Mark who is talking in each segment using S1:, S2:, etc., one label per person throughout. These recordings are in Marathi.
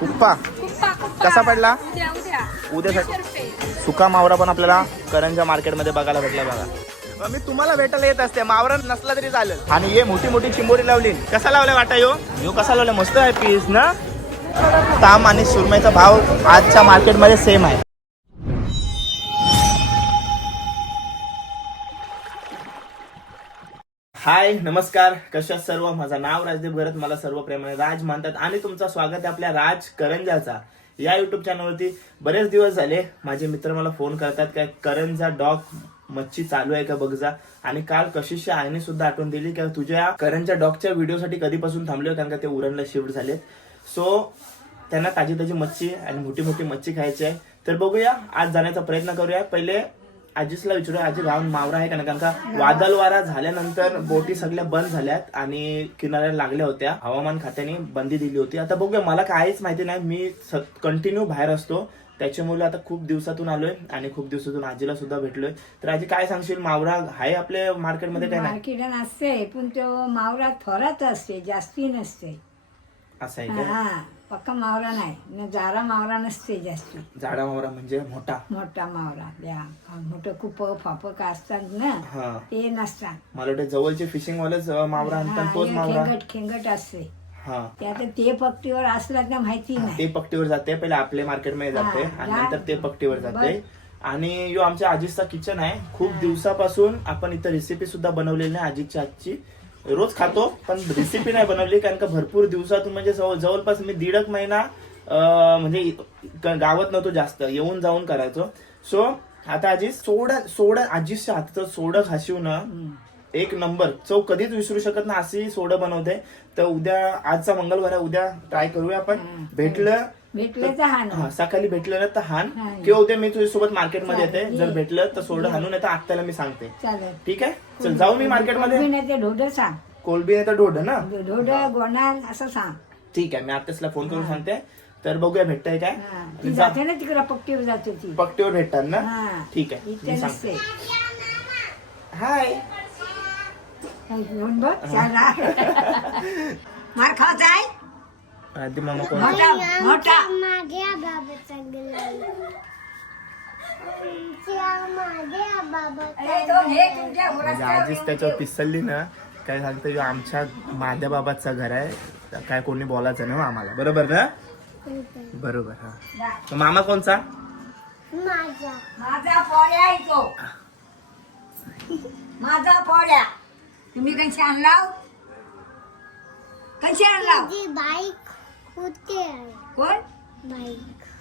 S1: कुप्पा. कसा पडला?
S2: उद्या
S1: सुका मावरा पण आपल्याला करंजा मार्केटमध्ये बघायला भेटला बघा. मी तुम्हाला भेटायला येत असते. मावरा नसला तरी चालेल. आणि ये मोठी मोठी चिंबोरी लावली. कसा लावलाय वाटा यो? यो कसा लावलाय मस्त आहे पीस ना? ताम आणि सुरमईचा भाव आजच्या मार्केटमध्ये सेम आहे. हाय नमस्कार. कशा सर्व? माझं नाव राजदेव भरत मला सर्व प्रेमाने राज मानतात. आणि तुमचं स्वागत आहे आपल्या राज करंजाचा. या युट्यूब चॅनलवरती बरेच दिवस झाले माझे मित्र मला फोन करतात काय करंजा डॉग मच्छी चालू आहे का बघ जा. आणि काल कशीशी आईने सुद्धा आठवण दिली की तुझ्या करंजा डॉगच्या व्हिडिओसाठी कधीपासून थांबले कारण का ते उरणला शिफ्ट झाले सो त्यांना ताजी ताजी मच्छी आणि मोठी मोठी मच्छी खायची आहे. तर बघूया. आज जाण्याचा प्रयत्न करूया. पहिले आजीसला विचारूया आजी गावून मावरा आहे का नाही? कारण का वादळ वारा झाल्यानंतर बोटी सगळ्या बंद झाल्यात आणि किनाऱ्याला लागल्या होत्या. हवामान खात्याने बंदी दिली होती. आता बघूया मला काहीच माहिती नाही. मी कंटिन्यू बाहेर असतो. त्याच्यामुळे आता खूप दिवसातून आलोय आणि खूप दिवसातून आजीला सुद्धा भेटलोय. तर आजी काय सांगशील? मावरा आहे आपल्या मार्केटमध्ये काय नाही?
S3: मार्केटात असते पण तो मावरा थोराच असते जास्ती नसते.
S1: असं आहे का
S3: हा. पक्का मावरा नाही न जारा मावरा नसते जास्ती.
S1: झाडा मावरा म्हणजे मोठा.
S3: मोठा मावरा त्या मोठं कुप फाप का असतात ना ते नसतात.
S1: मला वाटतं जवळचे फिशिंग वालेच अं, मावरा आणतात तोच मावरा.
S3: खेंगट खेंगट असते.
S1: हा.
S3: ते आता ते पट्टीवर असला तर माहिती नाही.
S1: ते पट्टीवर जाते पहिले आपल्या मार्केटमध्ये जाते
S3: हा,
S1: आणि
S3: जा-
S1: नंतर ते पट्टीवर जाते. आणि यो आमच्या आजीचा किचन आहे. खूप दिवसापासून आपण इथं रेसिपी सुद्धा बनवलेली नाही आजीच्या आजची रोज खातो पण रेसिपी नाही बनवली कारण का भरपूर दिवसातून म्हणजे जवळ- जवळपास मी दीड एक महिना म्हणजे गावात नव्हतो जास्त येऊन जाऊन करायचो. सो आता आजी सोडा सोडा आजीच्या हातचं सोडं खाशीव ना एक नंबर. चव कधीच विसरू शकत ना अशी सोडं बनवते. तर उद्या आजचा मंगळवार आहे उद्या ट्राय करूया आपण. भेटलं
S3: भेटले तर हा
S1: सकाळी भेटलं ना तर हान. किंवा उद्या मी तुझ्यासोबत मार्केटमध्ये येते. जर भेटलं तर सोडं हाणून येतं आत्याला मी सांगते.
S3: चालेल.
S1: ठीक आहे? चल जाऊ मी मार्केटमध्ये.
S3: नाही ते ढोड सांग.
S1: कोलबी नाही तर ढोड ना
S3: ढोड गोणार असं सांग.
S1: ठीक आहे मी आत्यासला फोन करून सांगते. तर बघूया भेटतंय काय?
S3: हा,
S1: आणि
S3: ती
S1: जा-
S3: जाते ना तिकडे पट्टीवर जाते ती.
S1: पट्टीवर भेटतात ना?
S3: हा.
S1: ठीक आहे
S3: इथे
S1: मी
S3: नसते.
S1: सांगते हाय
S3: बघ चला. मार खात आहे
S1: आधी मामा कोण?
S3: मोठा मोठा.
S4: माझ्या बाबाचा माझ्या
S1: म्हणजे आधीच त्याच्यावर पिसलली ना काय सांगतो आमच्या माद्या बाबाचं घर आहे. तर काय कोणी बोलायचं नाही हो आम्हाला. बरोबर ना? बरोबर. हा. मामा कोणचा?
S4: माझा.
S3: माझा पोळ्या आहे तो. माझा पोळ्या तुम्ही कशी आणला कशी आणला
S4: बाईक
S3: कोण?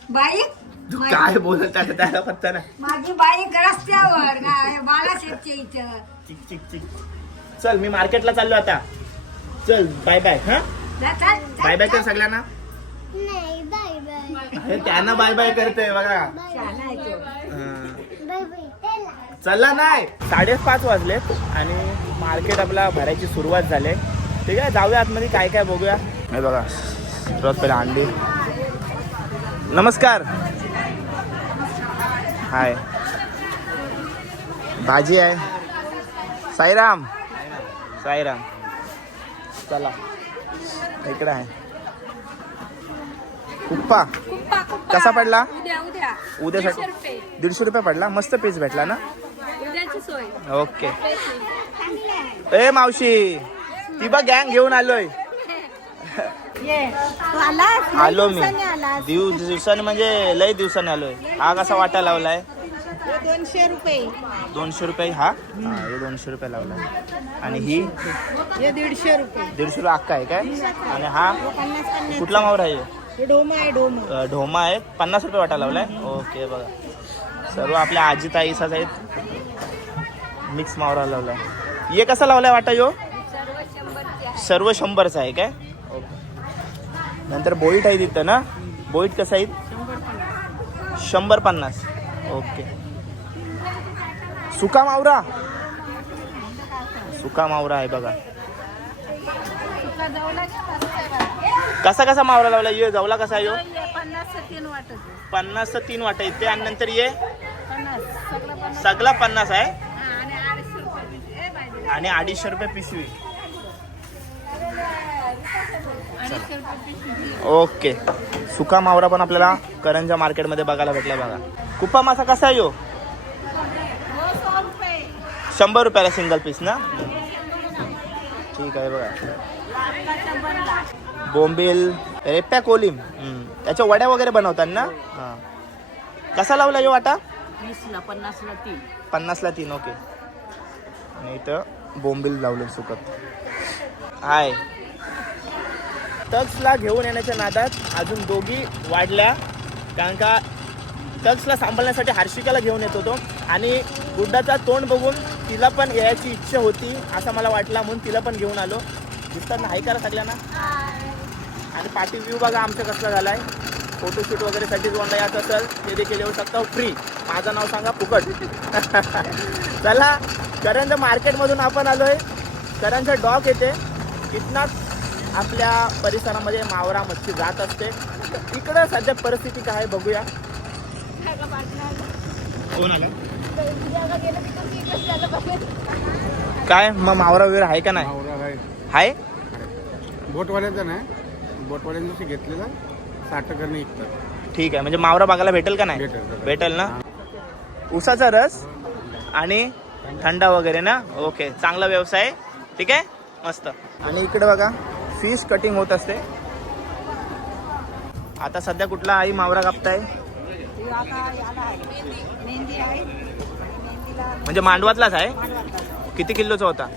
S4: बाईक.
S1: तू काय बोलत आहे? त्याला पत्ता ना.
S3: माझी बाईक रस्त्यावर काय इथं.
S1: चिक चिक चिक. चल मी मार्केटला चाललो आता. चल बाय बाय हा?
S3: जा, चल, चल,
S1: बाय बाय कर
S3: चल.
S1: सगळ्यांना.
S4: नाही बाय बाय
S1: अरे त्यांना बाय बाय करते बघा.
S3: शहाणा आहे तो.
S1: हा.
S4: बाय बाय त्याला
S1: चला नाही साडेपाच वाजलेत आणि मार्केट आपला भरायची सुरुवात झाली. ठीक आहे जाऊया आतमध्ये काय काय बघूया. हे बघा. सर्वात पहिला अंडी नमस्कार. हाय. भाजी आहे. साईराम. साईराम. चला. इकडे आहे. कुप्पा. कसा पडला?
S2: उद्या उद्या.
S1: उद्या
S2: दीडशे रुपये.
S1: पडला? मस्त पीस भेटला ना? ओके ए मावशी. ती बघ गँग घेऊन आलोय. आलो मी. दिव दिवसाने म्हणजे लय दिवसाने आलोय. हा कसा वाटा लावलाय?
S5: दोनशे रुपये.
S1: दोनशे रुपये हा? हा हे दोनशे रुपये लावलाय. आणि ही?
S5: हे दीडशे रुपये.
S1: दीडशे रुपये अक्का आहे काय? आणि हा?
S5: पन्नास पन्नास.
S1: कुठला मावर आहे
S5: हे? डोमा आहे डोमा.
S1: अ, ढोमा आहे. पन्नास रुपये वाटा लावलाय? ओके बघा. सर्व आपल्या आजी ताईसाच आहेत मिक्स मावरा लावलाय. ये कसा लावलाय वाटा यो? सर्व शंभरचा आहे काय? नंतर बोईट आहे तिथं ना? बोईट कसं आहे? शंभर पन्नास. ओके. सुका मावरा. सुका मावरा आहे बघा. कसा कसा मावरा लावला? ये जवला कसा आहे यो?
S5: पन्नास तीन वाटत
S1: पन्नास तीन वाटा येते आणि नंतर ये?
S5: सगळं पन्नास
S1: आहे.
S5: आणि अडीचशे रुपये ए
S1: ओके. सुका मावरा पण आपल्याला करंजा मार्केटमध्ये बघायला भेटला बघा. कुप्पा मासा कसा आहे यो? शंभर रुपयाला सिंगल पीस ना? ठीक आहे बघा. बोंबील रेप्या कोलिम. त्याच्या वड्या वगैरे बनवतात ना? हां. कसा लावला यो वाटा?
S5: वीसला पन्नासला तीन.
S1: पन्नासला तीन ओके. आणि इथं बोंबील लावले सुकत. हाय. टक्सला घेऊन येण्याच्या नादात अजून दोघी वाढल्या. कारण का टक्सला सांभाळण्यासाठी हर्षिकाला घेऊन येत होतो. आणि गुड्डाचा तोंड बघून तिला पण यायची इच्छा होती असं मला वाटला. म्हणून तिला पण घेऊन आलो. दिसतात ना हाय करा सगळ्यांना. आणि पाठी व्ह्यू बघा आमचा कसला झालाय. फोटोशूट वगैरेसाठी कोणाला यात असेल ते देखील येऊ शकता. फ्री माझं नाव सांगा फुकट. चला करंज मार्केटमधून आपण आलोय. करंज डॉक येते. तिथनाच आपल्या परिसरामध्ये मावरा मच्छी जात असते. इकडं सध्या परिस्थिती काय आहे बघूया. कोण आलं? काय मग मावरा वगैरे आहे का नाही?
S6: आवरा आहे.
S1: आहे?
S6: बोटवाल्यांचं नाही. बोटवाल्यांचं घेतलेलं. साठ करणे
S1: ठीक आहे म्हणजे मावरा बघायला भेटेल का नाही?
S6: भेटेल, भेटेल.
S1: भेटेल ना? उसाचा रस आणि थंडा वगैरे ना? ओके चांगला व्यवसाय. ठीक आहे? मस्त. आणि इकडे बघा. फिश कटिंग होत असते. आता सध्या कुठला आई मावरा कापताय? म्हणजे मांडवातलाच आहे? किती किलोचा होता?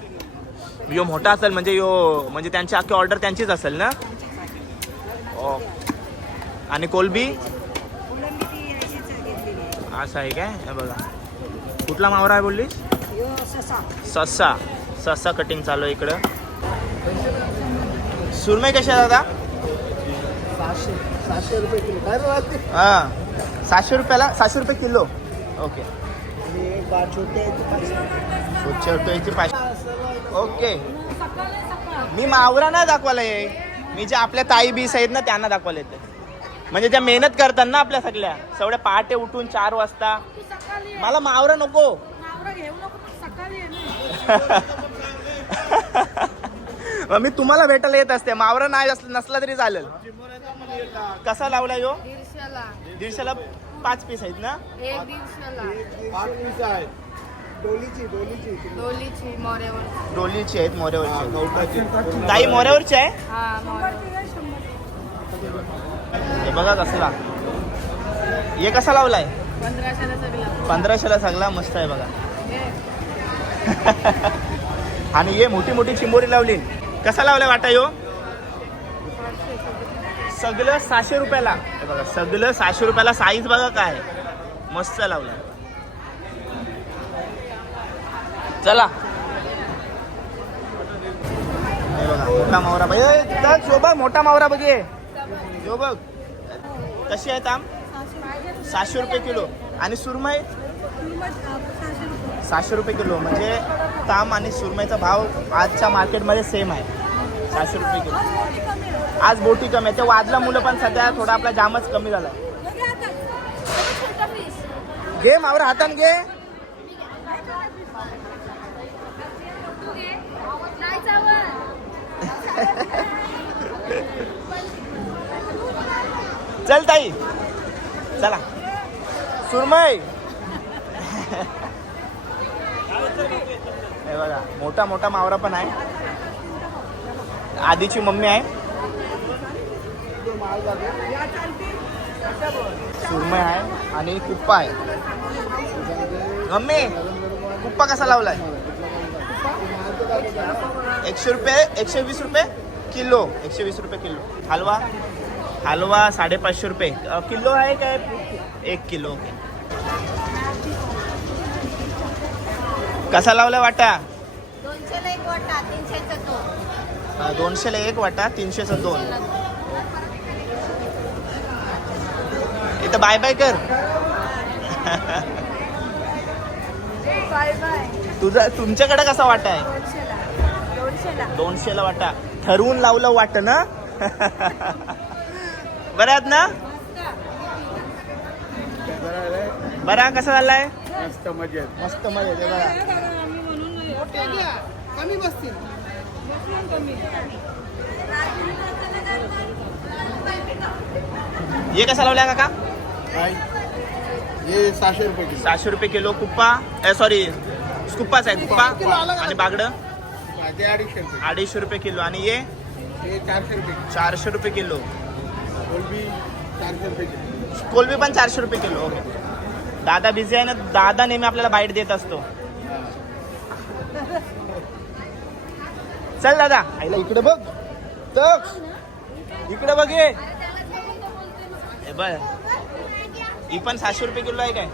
S1: यो मोठा असेल म्हणजे यो म्हणजे त्यांची अख्खी ऑर्डर त्यांचीच असेल ना? ओ आणि कोलबी? असं आहे काय? हे बघा. कुठला मावरा आहे बोलली
S5: ससा.
S1: सस्सा सस्सा कटिंग चालू आहे इकडं. सुरमई कशा आहे दादा? हा. सातशे रुपयाला सातशे रुपये किलो. ओके. पाचशे. ओके. मी मावरा नाही दाखवायला ये मी जे आपल्या ताई बीस आहेत ना त्यांना दाखवायला येते. म्हणजे त्या मेहनत करतात ना आपल्या सगळ्या. सगळ्या पहाटे उठून चार वाजता. मला मावरा नको. मग मी तुम्हाला भेटायला येत असते. मावरा नाही असलं नसला तरी चालेल. कसा लावला यो?
S2: दीडशेला.
S1: दीडशेला पाच पीस आहेत ना?
S2: एक दीडशेला. डोलीची मोऱ्यावर
S1: डोलीची आहेत मोऱ्यावरची ताई मोऱ्यावरची आहे?
S2: हा
S1: हे बघा कसला. हे कसा लावलाय?
S2: पंधराशेला सगळा.
S1: मस्त आहे बघा. आणि ये मोठी मोठी चिंबोरी लावली कसा लावलाय वाटा यो? सगळं सहाशे रुपयाला. बघा सगळं सहाशे रुपयाला साईज बघा काय. मस्त लावला चला. बघा मोठा मावरा बघ. जो बघ मोठा मावरा बघ ये. जो बघ. कशी आहे ताम? सहाशे रुपये किलो. आणि सुरमई? सहाशे रुपये किलो. म्हणजे ताम आणि सुरमईचा भाव आजच्या मार्केटमध्ये सेम आहे. सहाशे रुपये किलो. आज बोटी कमी आहे. ते वाजला मुलं पण सध्या थोडा आपला जामच कमी झाला घे मावर हातान घे. चल ताई. चला. सुरमई. हे बघा मोठा मोठा मावरा पण आहे. आधीची मम्मी आहे. सुरमय आहे आणि कुप्पा आहे. मम्मी कुप्पा कसा लावलाय? एकशे रुपये एकशे वीस रुपये किलो एकशे वीस रुपये किलो. हलवा हलवा साडेपाचशे रुपये. किलो आहे काय? एक किलो. कसा लावला वाटा?
S5: दोनशेला एक वाटा तीनशेचा दोन.
S1: अ, दोनशेला एक वाटा तीनशेचा दोन. इथं बाय बाय कर. तुझा तुमच्याकडे कसा वाटा आहे?
S5: दोनशेला
S1: वाटा. ठरवून लावलं वाट ना बरं आहेत ना? बरा कसा झालाय
S6: मस्त मजेत
S1: मस्त मजा येते बघा.
S5: कमी बसतील.
S1: ये कसा लावल्या काका?
S6: काय? हे सहाशे रुपये किलो.
S1: सहाशे रुपये किलो कुप्पा. सॉरी कुप्पाच आहे कुप्पा. आणि बागडं?
S6: ते अडीचशे रुपये.
S1: अडीचशे रुपये किलो. आणि ये
S6: हे चारशे रुपये
S1: चारशे रुपये किलो.
S6: कोलबी चारशे रुपये किलो.
S1: कोलबी पण चारशे रुपये किलो. ओके दादा बिझी आहे ना दादा नेहमी आपल्याला बाईट देत असतो. चल दादा. आईला इकडे बघ. तक इकडे बघ ये. हे बर. ही पण सहाशे रुपये किलो आहे काय?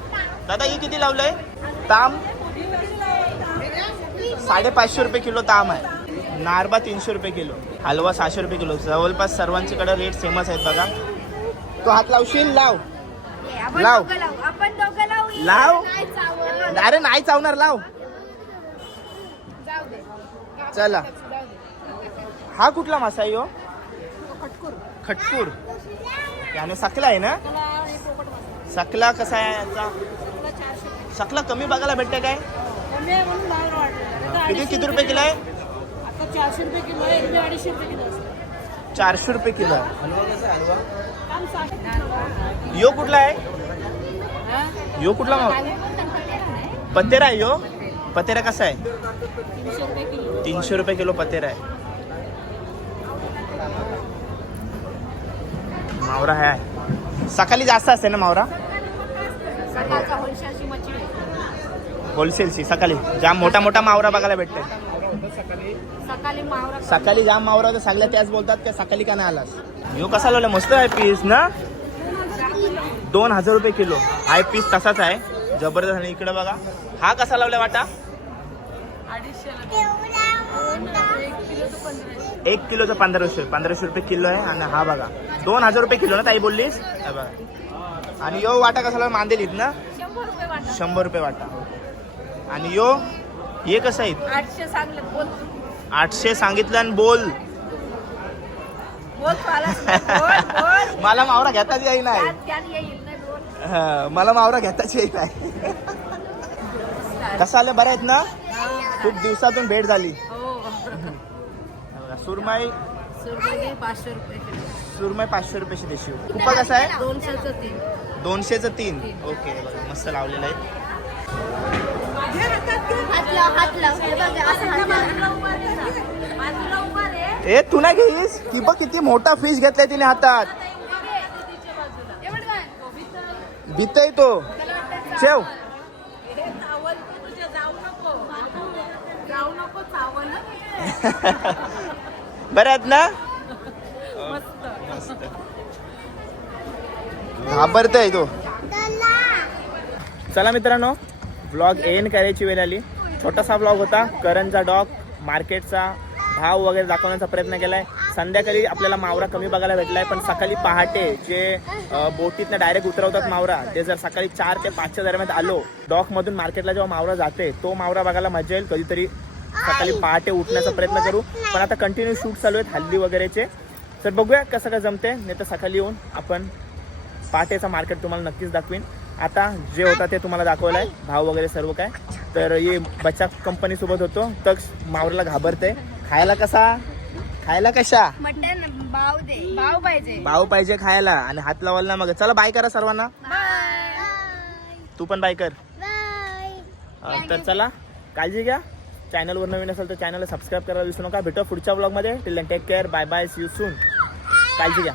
S1: दादा ही किती लावलंय? ताम? साडेपाचशे रुपये किलो ताम आहे. नारबा तीनशे रुपये किलो. हलवा सहाशे रुपये किलो. जवळपास सर्वांच्याकडे रेट सेमच आहेत बघा. तो हात लावशील? लाव. लाव.
S2: आपण दोघं लावू.
S1: लाव.
S2: नाही चावत.
S1: अरे नाही चावणार लाव.
S2: जाऊ दे.
S1: चला. हा कुठला मासा आहे हो खटपूर याने सकला आहे ना? सकला कसा आहे याचा? सकला कमी बघायला भेटते काय? किती किती रुपये किलो आहे?
S2: चारशे रुपये किलो आहे. अडीचशे रुपये किलो असतो
S1: चारशे रुपये किलो आहे. यो कुठला आहे? यो कुठला माव पतेरा आहे यो. पतेरा कसा आहे? तीनशे रुपये किलो पतेरा आहे. मावरा आहे. सकाळी जास्त असते ना मावरा?
S2: होलसेलची
S1: सकाळी. जाम मोठा मोठा मावरा बघायला भेटते
S2: सकाळी
S1: सकाळी जाम मावरा तर सगळ्या त्याच बोलतात त्या सकाळी का नाही आलास? यो कसा लावला मस्त आहे पीस ना? दोन हजार रुपये किलो. हा पीस तसाच आहे. जबरदस्त आणि इकडे बघा. हा कसा लावला वाटा? एक किलोचं पंधराशे पंधराशे रुपये किलो आहे आणि हा बघा. दोन हजार रुपये किलो ना ताई बोललीस? बघा. आणि यो वाटा कसा लावला? मांदेलीत ना?
S2: शंभर रुपये वाटा.
S1: आणि यो हे कसं आहे?
S2: आठशे
S1: सांगितलं आणि बोल.
S2: मला
S1: मावरा घेताच येई नाही. हा, मला मावरा घेताच येई नाही. कसं आलं बरं आहेत ना? खूप दिवसातून भेट झाली.
S2: हो.
S1: सुरमई?
S2: सुरमई पाचशे रुपये किलो.
S1: सुरमई पाचशे रुपयाची देशी कुपा कसा आहे?
S2: दोनशेचं तीन.
S1: दोनशेचं तीन. ओके बघा मस्त लावलेलं आहे.
S4: हे
S1: ए तू नाही घेईस? की बघ किती मोठा फिश घेतलाय तिने हातात. भीतय तो. बरं आहेत ना? घाबरतय तो. चला. मित्रांनो व्लॉग एंड करायची वेळ आली. छोटासा व्लॉग होता करंजा डॉग मार्केटचा भाव वगैरे दाखवण्याचा प्रयत्न केलाय. संध्याकाळी आपल्याला मावरा कमी बघायला भेटलाय पण सकाळी पहाटे जे बोटीतनं डायरेक्ट उतरवतात मावरा ते जर सकाळी चार ते पाचच्या दरम्यान आलो डॉक मधून मार्केटला जेव्हा मावरा जाते तो मावरा बघायला मजा येईल. कधीतरी सकाळी पहाटे उठण्याचा प्रयत्न करू. पण आता कंटिन्यू शूट चालू आहेत हल्ली वगैरेचे. तर बघूया कसं काय जमते नाही तर सकाळी येऊन आपण पहाटेचा मार्केट तुम्हाला नक्कीच दाखवीन. आता जे होता ते तुम्हाला दाखवलं आहे भाव वगैरे सर्व काय. तर ये बच्चा कंपनी सोबत होतो. तर मावरला घाबरते खायला कसा? खायला कशा?
S2: मटन भाव दे भाव पाहिजे.
S1: भाव पाहिजे खायला. आणि हात लावायला ना मग. चला बाय करा सर्वांना. तू पण बाय कर. अं, तर चला काळजी घ्या. चॅनलवर नवीन असेल तर चॅनलला सबस्क्राईब करायला विसरू नका. भेटू पुढच्या ब्लॉगमध्ये till take care bye bye see you soon काळजी घ्या.